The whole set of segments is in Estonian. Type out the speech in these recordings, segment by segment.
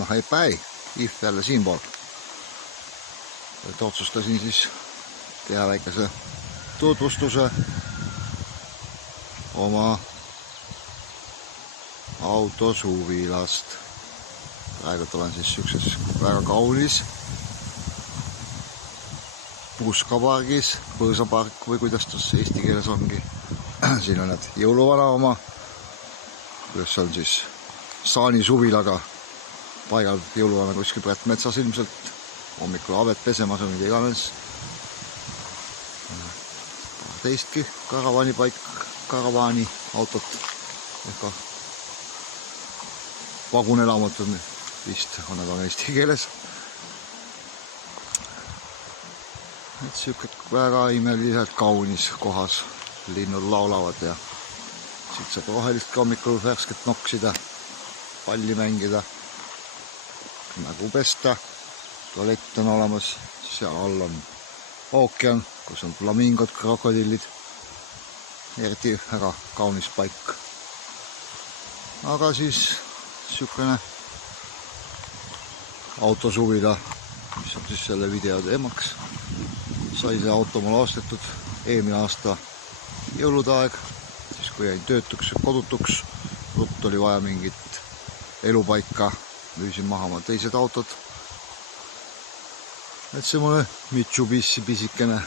noh ei päi, If jälle siinpool. Et otsustasin siis teha väikese tutvustuse oma autosuvilast. Praegu olen siis sükses väga kaunis puskapargis, põõsapark või kuidas ta eesti keeles ongi. Siin on need jõuluvana oma, kus on siis Saani suvilaga paigal jõuluvana kuskil praegu metsas ilmselt. Hommikul abed pesemas on mida iganes. Teistki karavaani autot ehk vagunelamut on vist, nad on eesti keeles. Et siuke väga imeliselt kaunis kohas. Linnud laulavad ja siit saab rohelist hommikul värsket noksida, palli mängida, nägu pesta, tualett on olemas, seal all on ookean, kus on flamingod, krokodillid, eriti väga kaunis paik. Aga siis siukene autosuvila, mis on siis selle video teemaks. Sai see auto mul ostetud eelmine aasta jõulude aeg, siis kui jäin töötuks ja kodutuks, ruttu oli vaja mingit elupaika, müüsin maha oma teised autod. Et see mulle Mitsubishi pisikene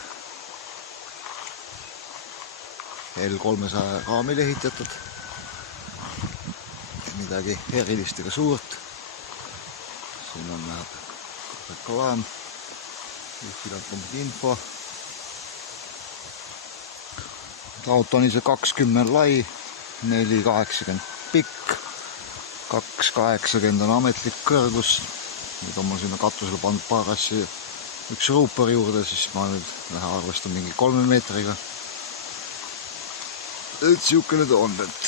L300 raamil ehitatud, midagi erilist ega suurt. Siin on reklaam, juhtilt on info. Auto on ise 20 lai, 4,80 pikk, 2,80 on ametlik kõrgus. Nüüd on mul sinna katusele pandud paar asja, üks ruuperi juurde, siis ma nüüd lähen arvestan mingi 3 meetriga. Et siukene ta on, et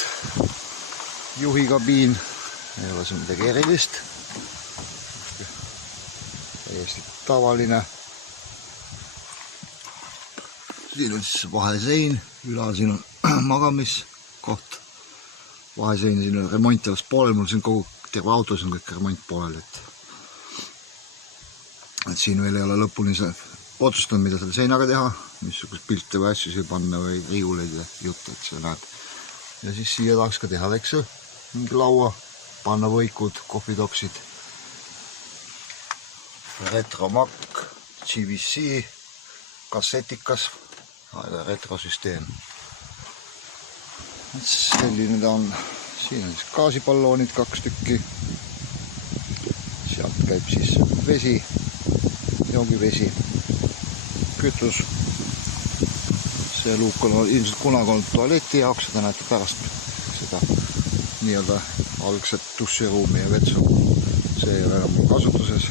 juhikabiin ei ole see midagi erilist. Täiesti tavaline. Siin on siis vahesein, ülal siin on magamiskoht, vahesein siin on remontivas poolel, mul siin kogu terve autos on kõik remont poolel, et siin veel ei ole lõpuni see otsustanud, mida selle seinaga teha, missugust pilte või asju siia panna või riiuleid ja jutte, et see näeb. Ja siis siia tahaks ka teha väikse mingi laua, panna võikud, kohvitoksid, retromakk, GVC, kassetikas, retrosüsteem. Selline ta on. Siin on siis gaasipalloonid 2 tükki. Sealt käib siis vesi, joogivesi, kütus. See luuk on ilmselt kunagi olnud tualeti jaoks, seda näete pärast seda nii-öelda algset duširuumi ja vetsu. See ei ole enam kasutuses.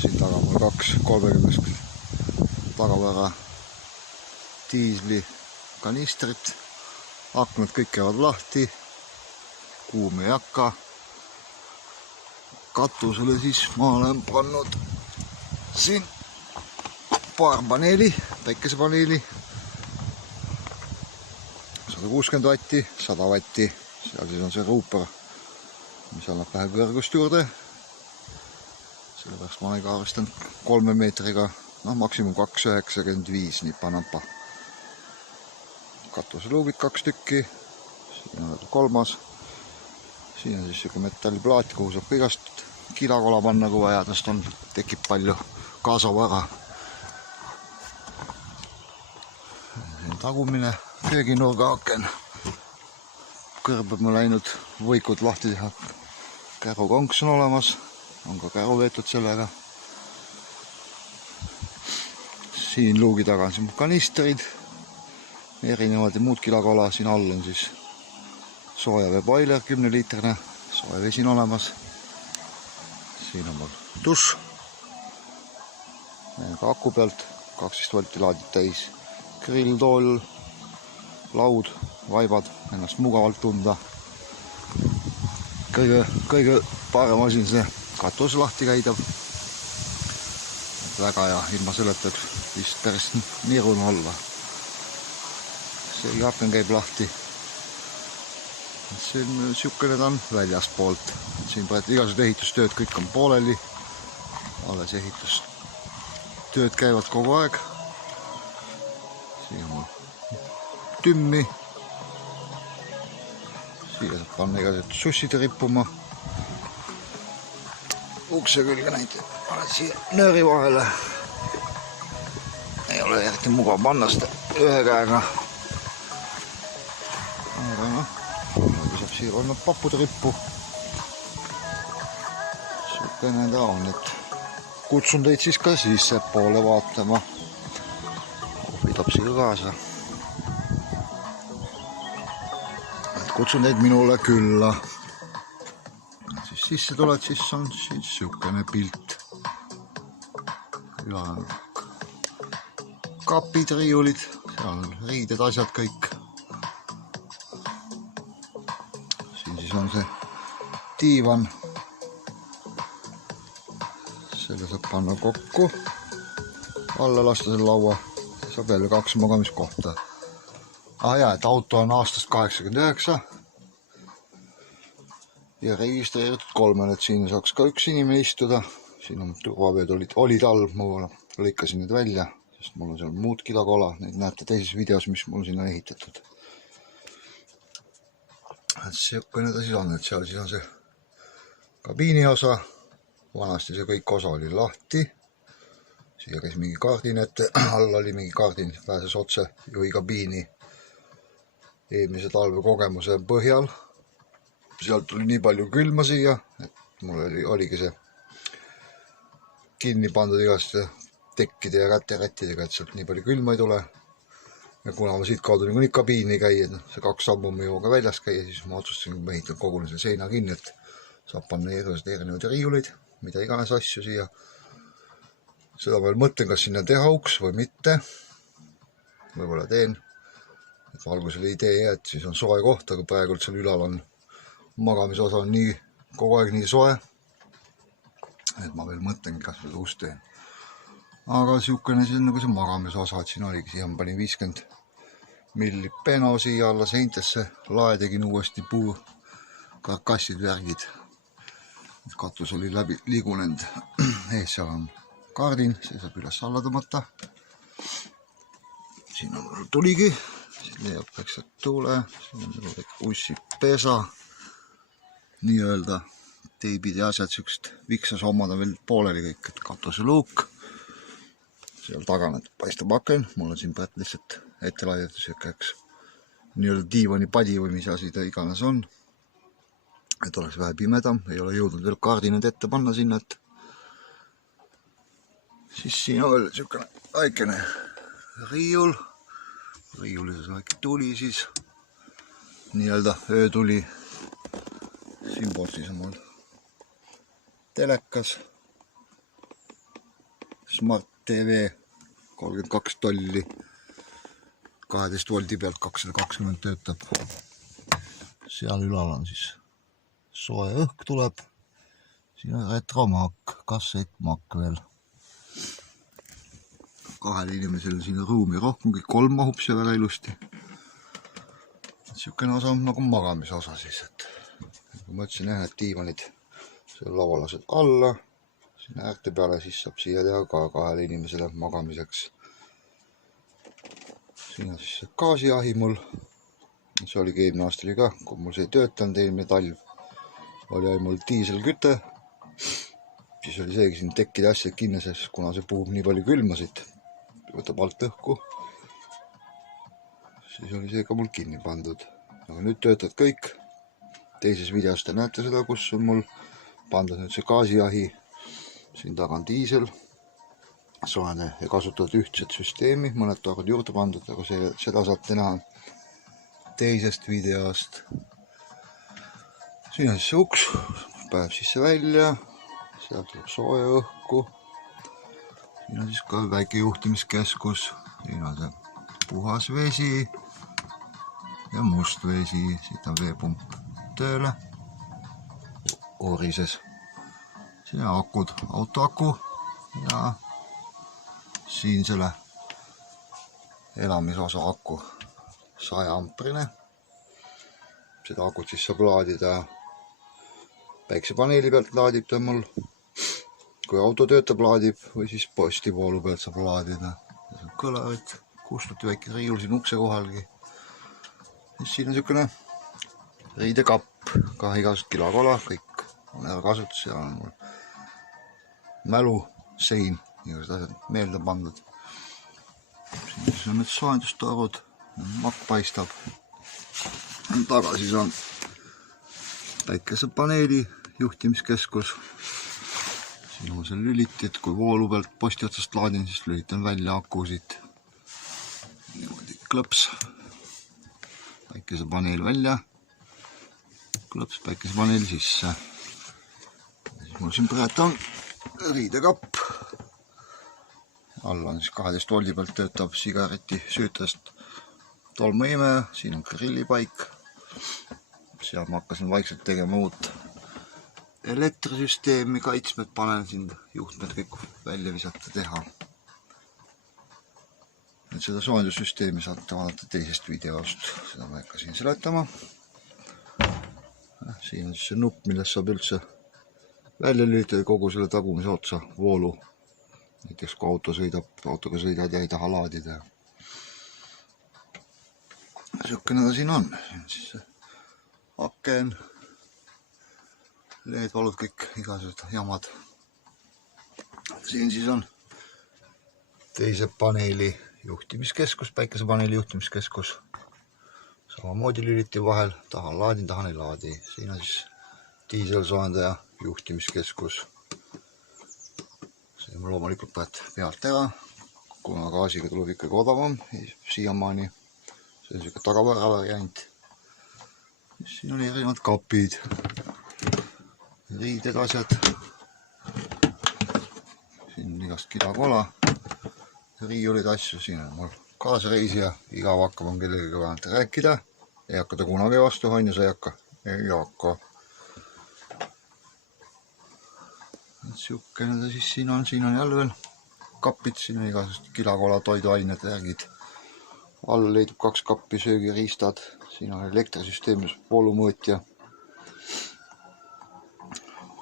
Siin taga mul 2 30 tagavara diisli kanistrit, aknad kõik käivad lahti, kuum ei hakka. Katusele siis ma olen pannud siin paar paneeli, päikesepaneeli, 160 vatti, 100 vatti, seal siis on see ruuper, mis annab vähe kõrgust juurde. Sellepärast ma olen ka arvestanud 3 meetriga, maksimum 2,95 nipa-napa. Katuseluugid 2 tükki, siin on kolmas, siin on siis siuke metalliplaat, kuhu saab igast kilakola panna, kui vaja, tast on, tekib palju kaasavara. Tagumine kööginurga aken, kõrbeb ma läinud võikud lahti teha, kärukonks on olemas, on ka käru veetud sellega. Siin luugi taga on siin kanistrid, erinevad ja muud kilakola, siin all on siis soojaveeboiler 10 liitrine, soojavesi on olemas. Siin on mul dušš, ka aku pealt, 12 volti laadid täis, grilltool, laud, vaibad, ennast mugavalt tunda. Kõige parem asi on see katus lahti käidav. Väga hea, ilma selleta vist päris nirune olla. See aken käib lahti. siin siukene ta on väljaspoolt. Siin praegu igasugused ehitustööd kõik on pooleli. Alles ehitustööd käivad kogu aeg. Siin on tümmi. Siia saab panna igasugused sussid rippuma. Ukse külge näite. Panen siia nööri vahele. Ei ole eriti mugav panna seda ühe käega. Aga noh, saab siia panna papude rippu. Siukene ta on, et kutsun teid siis ka sisse poole vaatama. Pidab siia kaasa. Et kutsun teid minule külla. Siis sisse tuled, siis on siis siukene pilt. Ja kapid, riiulid, seal on riided, asjad kõik. Siin siis on see diivan. Selle saab panna kokku. Alla lasta selle laua. Saab jälle 2 magamiskohta. Jaa, et auto on aastast 89. Ja registreeritud 3, et siin saaks ka üks inimene istuda. Siin on turvaveed olid all, ma lõikasin need välja. Sest mul on seal muud kilakola, neid näete teises videos, mis mul siin on ehitatud. Et siukene ta siis on, et seal siis on see kabiini osa. Vanasti see kõik osa oli lahti. Siia käis mingi kaardin ette, all oli mingi kaardin, pääses otse juhi kabiini. Eelmise talve kogemuse põhjal. Sealt tuli nii palju külma siia, et mul oligi see kinni pandud igaste tekkide ja rättidega, et sealt nii palju külma ei tule. Ja kuna ma siit kaudu nii kabiini käi, et see 2 sammu ma jõuan ka väljas käia, siis ma otsustasin, ma ehitan koguni selle seina kinni, et saab panna erinevaid riiuleid, mida iganes asju siia. Seda veel mõtlen, kas sinna teha uks või mitte. Võib-olla teen. Et algusele ei tee, et siis on soe koht, aga praegult seal ülal on magamisosa on nii kogu aeg nii soe. Et ma veel mõtlen, kas veel uus teen. Aga siukene siis on nagu see magamisosa, et siin oligi, siia panin 50 milli peno siia alla seintesse, lae tegin uuesti puu, karkassid, värgid. Katus oli läbi liigunenud, ees seal on kaardin, see saab üles alla tõmmata. Siin on tuligi, siin leiab väikselt tuule, siin on ussi pesa, nii öelda teibid ja asjad, siuksed viksas omad on veel pooleli kõik, et katuse luuk. Seal tagana paistab aken, mul on siin praegu lihtsalt ette laidetud siukeks nii-öelda diivani padi või mis asi ta iganes on. Et oleks vähe pimedam, ei ole jõudnud veel kaardinad ette panna sinna, et siis siin on veel siukene väikene riiul. Riiulises on väike tuli siis, nii-öelda öötuli. Siin poolt siis on mul telekas, Smart TV 32 tolli, 12 voldi pealt 220 töötab. Seal ülal on siis soe õhk tuleb. Siin on retromaak, kassettmaak veel. 2 inimesel siin on ruumi rohkem, kõik 3 mahub see väga ilusti. Siukene osa on nagu magamise osa siis, et nagu ma ütlesin, need diivanid seal lavalased alla. Siin äärte peale siis saab siia teha ka 2 inimesele magamiseks. Siin on siis see gaasiahi mul. See oligi eelmine aasta oli ka, kui mul see ei töötanud, eelmine talv oli mul diiselküte. Siis oli seegi siin tekkide asjad kinni, sest kuna see puhub nii palju külmasid, võtab alt õhku, siis oli see ka mul kinni pandud. Aga nüüd töötavad kõik. Teises videos te näete seda, kus on mul pandud nüüd see gaasiahi. Siin taga on diisel, soojane ja kasutavad ühtset süsteemi, mõned torud juurde pandud, aga seda saate näha teisest videost. Siin on siis uks, pääseb sisse välja, sealt tuleb sooja õhku. Siin on siis ka väike juhtimiskeskus, siin on see puhas vesi ja must vesi, siit on veepump tööle, orises. Siin on akud, autoaku ja siin selle elamisosa aku 100 amprine. seda akut siis saab laadida. Päiksepaneeli pealt laadib ta mul. Kui auto töötab, laadib või siis postivoolu pealt saab laadida. Kõlarid, kustuti väike riiul siin ukse kohalgi. Siin on niisugune riidekapp, ka igasugust kilakola, kõik on ära kasutus ja on mul mälusein, igasugused asjad meelde pandud. Siin on need soojendustorud, makk paistab. Taga siis on päikesepaneeli juhtimiskeskus. Siin on see lüliti, et kui voolu pealt posti otsast laadin, siis lülitan välja akusid. Niimoodi klõps. Päikesepaneel välja. Klõps päikesepaneeli sisse. Siis mul siin praegu on riidekapp. All on siis 12 voldi pealt töötab sigareti süütest tolmuimeja. Siin on grillipaik. Seal ma hakkasin vaikselt tegema uut elektrisüsteemi, kaitsmed panen siin, juhtmed kõik välja visata teha. Nüüd seda soojendusüsteemi saate vaadata teisest videost, seda ma ei hakka siin seletama. Siin on siis see nupp, millest saab üldse välja lülitada kogu selle tagumise otsa voolu. Näiteks kui autoga sõidad ja ei taha laadida. Niisugune ta siin on. Siin on siis see aken. Need valud kõik, igasugused jamad. Siin siis on teise paneeli juhtimiskeskus, päikesepaneeli juhtimiskeskus. Samamoodi lüliti vahel, tahan laadin, tahan ei laadi. Siin on siis diiselsoojendaja juhtimiskeskus. See on loomulikult pealt ära, kuna gaasiga tuleb ikkagi odavam siiamaani. See on niisugune tagavara variant. Siin on erinevad kapid. Riided asjad. Siin on igast kilakola. Riiulid asju. Siin on mul kaasreisija. Igav hakkab on kellegagi vähemalt rääkida. Ei hakka ta kunagi vastu, on ju, sa ei hakka. Ei hakka. Siukene ta siis siin on jälle veel kapid. Siin on igasugused kilakola, toiduained, värgid. All leidub 2 kappi söögiriistad. Siin on elektrisüsteemis voolumõõtja.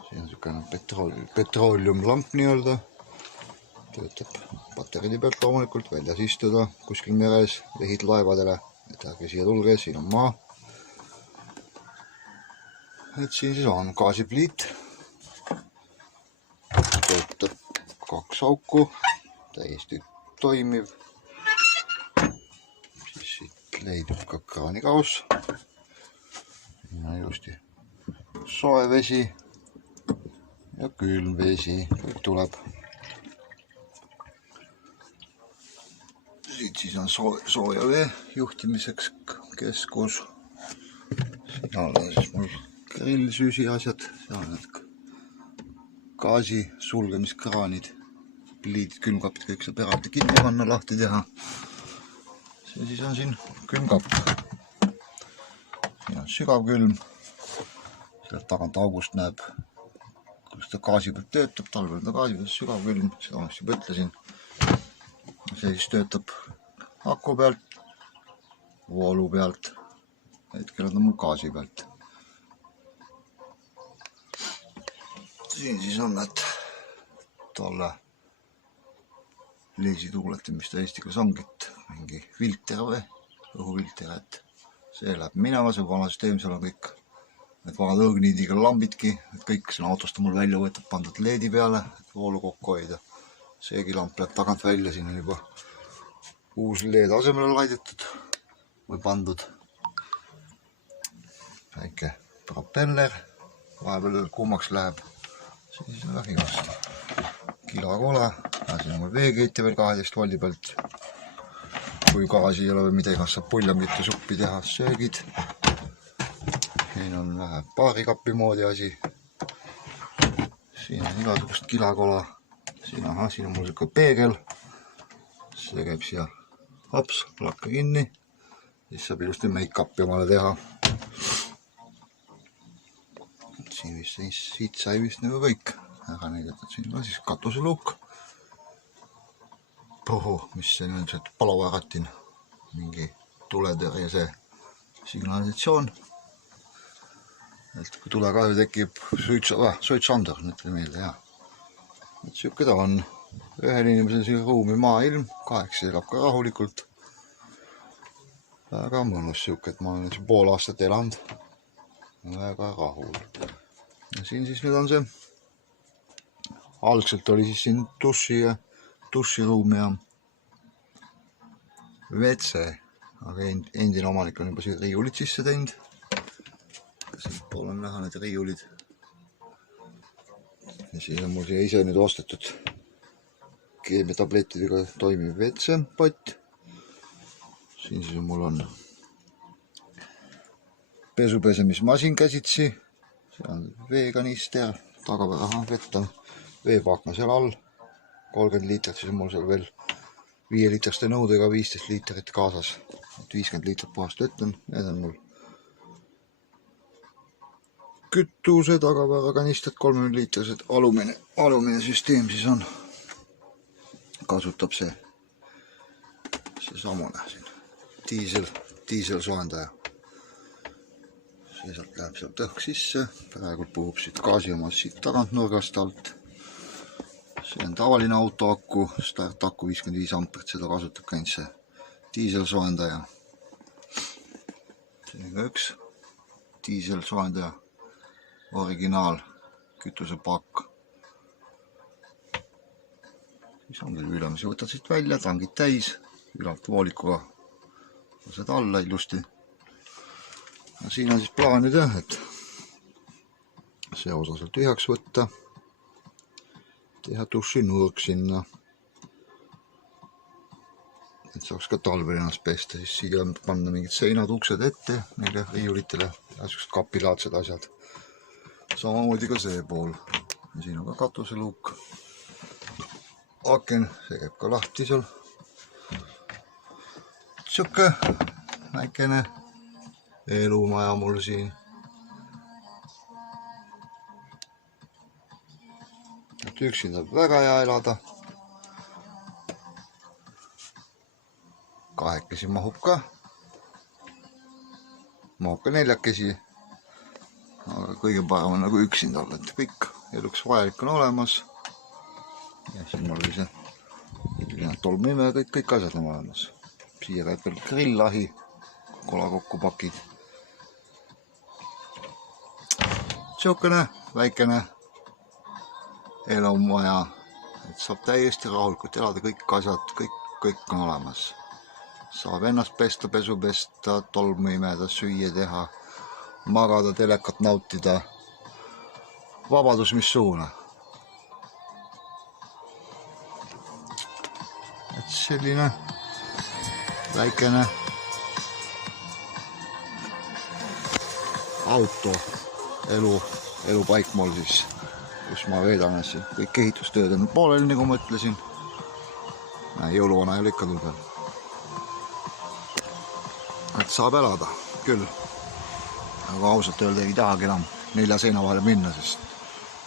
Siin on niisugune petrooliumlamp nii-öelda. Töötab patareidi pealt loomulikult, väljas istuda kuskil meres, vehid laevadele, et ärge siia tulge, siin on maa. Et siin siis on gaasipliit. Töötab 2 auku, täiesti toimiv. Siis siit leidub ka kraanikaus. Siin on ilusti soe vesi. Ja külm vesi, kõik tuleb. Siit siis on sooja vee juhtimiseks keskus. Siin on siis mul grillsüüsi asjad. Seal on need gaasi sulgemiskraanid, pliidid, külmkapid, kõik saab eraldi kinni panna, lahti teha. See siis on siin külmkapp. Siin on sügavkülm. Sealt tagant august näeb, kus ta gaasi pealt töötab, talvel ta gaasi pealt sügavkülm, seda ma juba ütlesin. See siis töötab aku pealt, voolu pealt, hetkel on mul gaasi pealt. Siin siis on need tolle liisituuleti, mis ta eesti keeles ongi, mingi filter või õhufilter, et see läheb minema, see vana süsteem, seal on kõik need vanad õõgniidiga lambidki, et kõik siin autost on mul välja võetud, pandud LED-i peale, et voolu kokku hoida. Seegi lamp läheb tagant välja, siin on juba uus LED asemele laidetud või pandud. Väike propeller, vahepeal kuumaks läheb, siis on väga igast. Kilakola, siin on mul veekeetja veel 12 voldi pealt. Kui gaasi ei ole või midagi, kas saab puljamit ja suppi teha, söögid. Siin on vähe paarikapi moodi asi. Siin on igasugust kilakola. Siin on mul selline peegel. See käib siia hops, lakka kinni. Siis saab ilusti make-upi omale teha. Siit sai vist nagu kõik ära näidatud. Siin on siis katuseluuk. Puhu, mis see on see palovaratin. Mingi tuletõrje see signalisatsioon. et kui tulekahju tekib, suitsandor, mõtle meelde, jah. Et siuke ta on. Ühel inimesel siin ruumi maailm, 8 elab ka rahulikult. Väga mõnus siuke, et ma olen siin pool aastat elanud. Väga rahul. Ja siin siis nüüd on see. Algselt oli siis siin duširuum ja WC, aga endine omanik on juba siin riiulid sisse teinud. Siit pool on näha need riiulid. Ja siin on mul siia ise nüüd ostetud keemiatablettidega toimiv WC-pott. Siin siis mul on pesupesemismasin käsitsi. Seal on veekanister, tagapära vett on, veepaak on seal all, 30 liitrit, siis on mul seal veel 5 liitriste nõudega 15 liitrit kaasas. 50 liitrit puhast vett on, need on mul. Kütuse tagapära kanistrid, 30 liitrised, alumine süsteem siis on. Kasutab see samune siin, diisel soojendaja. See sealt läheb sealt õhk sisse, praegult puhub siit gaasi omas siit tagant nurgast alt. See on tavaline autoaku, startaku 55 amprit, seda kasutab ka ainult see diisel soojendaja. See on ka üks diisel soojendaja, originaal kütusepakk. Siis on küll ülemisi, võtad siit välja, tangid täis, ülalt voolikuga lased alla ilusti. Ja siin on siis plaan nüüd jah, et see osa sealt tühjaks võtta, teha dušinurk sinna, et saaks ka talvel ennast pesta, siis siia panna mingid seinad, uksed ette neile riiulitele ja siuksed kapilaadsed asjad. Samamoodi ka see pool. Ja siin on ka katuseluuk. Aken, see käib ka lahti seal. Siuke väikene elumaja mul siin. Et üksinda väga hea elada. Kahekesi mahub ka. Mahub ka 4. Aga kõige parem on nagu üksinda olla, et kõik eluks vajalik on olemas. Ja siin mul oli see tolmime ja kõik asjad on olemas. Siia käib veel grillahi, kolakokkupakid. Siukene väikene elumaja, et saab täiesti rahulikult elada, kõik asjad, kõik on olemas. Saab ennast pesta, pesu pesta, tolmu imeda, süüa teha, magada, telekat nautida. Vabadus missugune. Et selline väikene auto elupaik mul siis, kus ma veedan asja. Kõik ehitustööd on pooleli, nagu ma ütlesin. Jõuluvana ei ole ikka tulnud veel. Et saab elada küll. Aga ausalt öelda ei tahagi enam 4 seina vahele minna, sest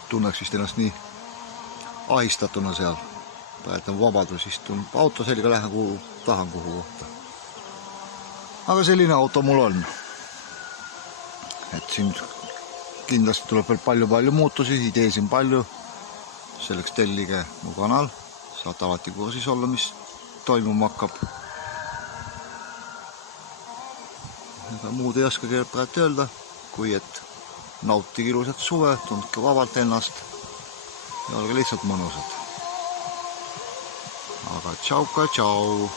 tunneks vist ennast nii ahistatuna seal. Praegu on vabadus, istun auto selga, lähen kuhu tahan kuhu kohta. Aga selline auto mul on. Et siin kindlasti tuleb veel palju muutusi, ideesin palju. Selleks tellige mu kanal, saate alati kursis olla, mis toimuma hakkab. Ega muud ei oskagi praegu öelda, kui et nautige ilusat suve, tundke vabalt ennast ja olge lihtsalt mõnusad. Aga tšau ka tšau!